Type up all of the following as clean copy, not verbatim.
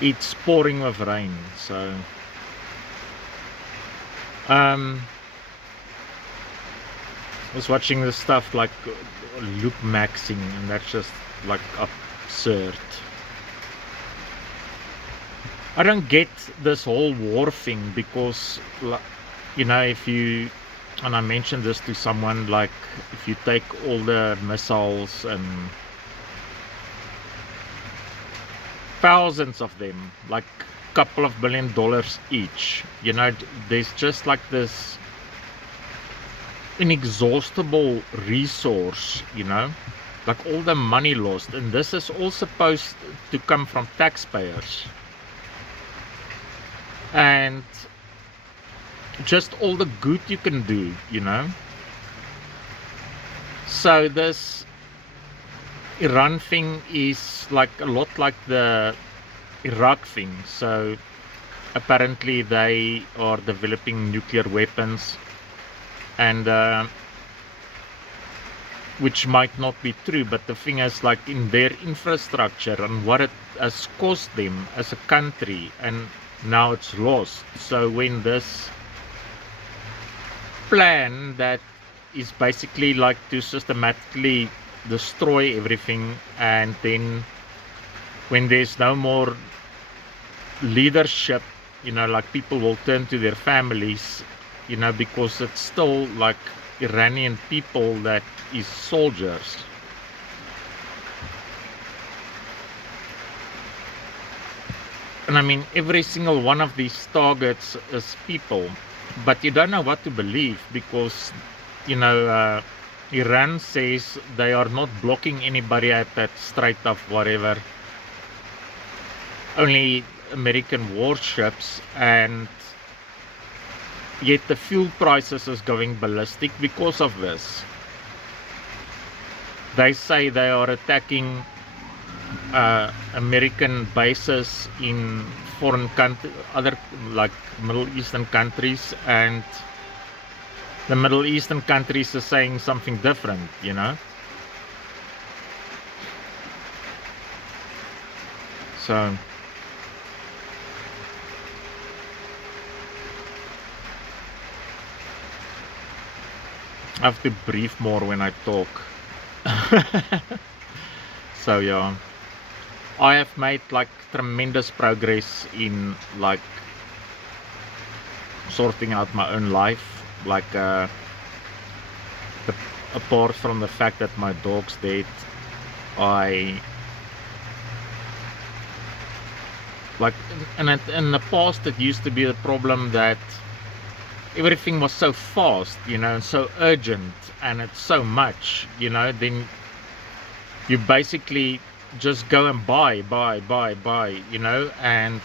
it's pouring with rain. So um I was watching this stuff like Luke Maxing, and that's just like absurd. I don't get this whole war thing because, if you, and I mentioned this to someone, like if you take all the missiles and thousands of them, like a couple of $1 billion each, there's just like this inexhaustible resource, like all the money lost, and this is all supposed to come from taxpayers. And just all the good you can do, So this Iran thing is like a lot like the Iraq thing. So apparently they are developing nuclear weapons, and which might not be true, but the thing is, like, in their infrastructure and what it has cost them as a country, and now it's lost. So when this plan that is basically like to systematically destroy everything, and then when there's no more leadership, like people will turn to their families, because it's still like Iranian people that is soldiers. And I mean, every single one of these targets is people, but you don't know what to believe because, Iran says they are not blocking anybody at that Strait of whatever, only American warships, and yet the fuel prices is going ballistic because of this. They say they are attacking American bases in foreign countries, other like Middle Eastern countries, and the Middle Eastern countries are saying something different, So I have to breathe more when I talk. So yeah, I have made like tremendous progress in like sorting out my own life, like apart from the fact that my dog's dead, I like in the past it used to be the problem that everything was so fast, and so urgent, and it's so much, then you basically just go and buy, and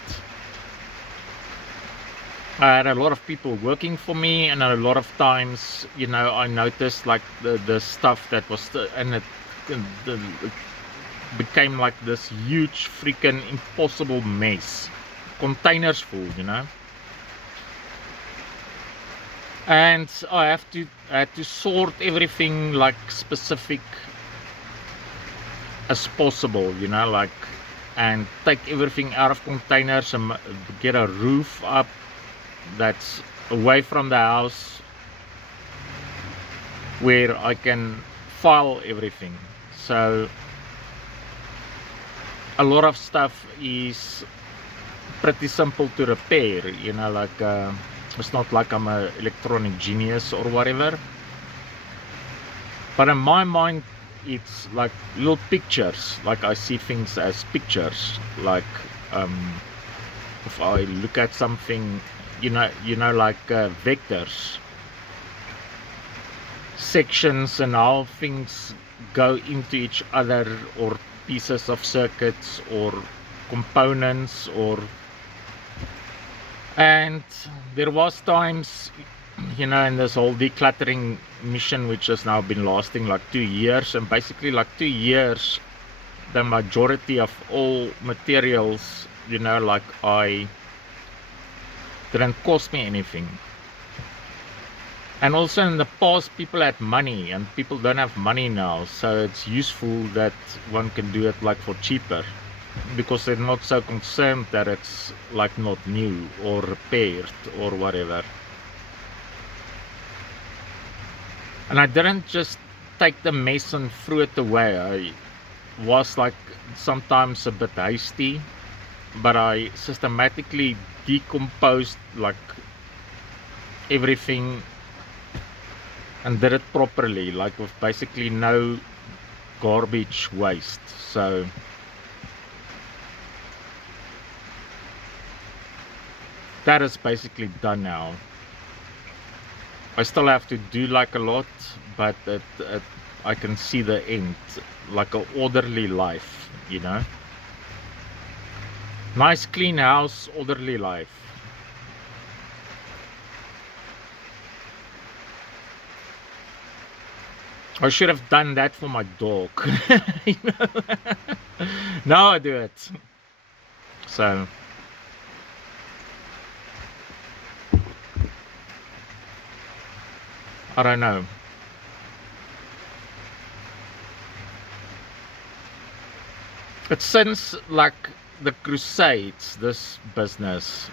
I had a lot of people working for me, and a lot of times, I noticed like the stuff that was, and it became like this huge freaking impossible mess, containers full, and I had to sort everything like specific as possible, like, and take everything out of containers and get a roof up that's away from the house where I can file everything. So a lot of stuff is pretty simple to repair, like it's not like I'm an electronic genius or whatever, but in my mind it's like little pictures. Like I see things as pictures, like if I look at something, like vectors, sections, and how things go into each other, or pieces of circuits or components, and there was times, in this whole decluttering mission, which has now been lasting like 2 years, and basically like 2 years the majority of all materials, like didn't cost me anything. And also in the past people had money, and people don't have money now, so it's useful that one can do it like for cheaper. because they're not so concerned that it's like not new or repaired or whatever. And I didn't just take the mess and threw it away. I was like sometimes a bit hasty, but I systematically decomposed like everything and did it properly, like with basically no garbage waste. So that is basically done now. I still have to do like a lot, but I can see the end, like an orderly life, you know. Nice clean house, orderly life. I should have done that for my dog. You know? Now I do it. So I don't know. It's since like the Crusades, this business.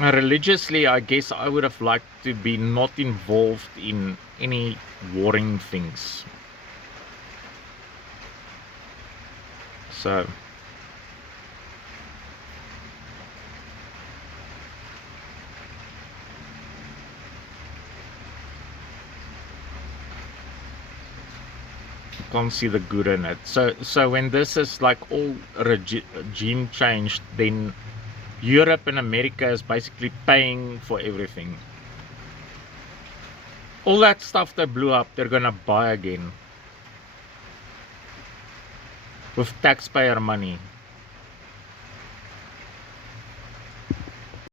Religiously, I guess I would have liked to be not involved in any warring things. So can't see the good in it. So when this is like all regime changed, then Europe and America is basically paying for everything. All that stuff that blew up, they're gonna buy again with taxpayer money.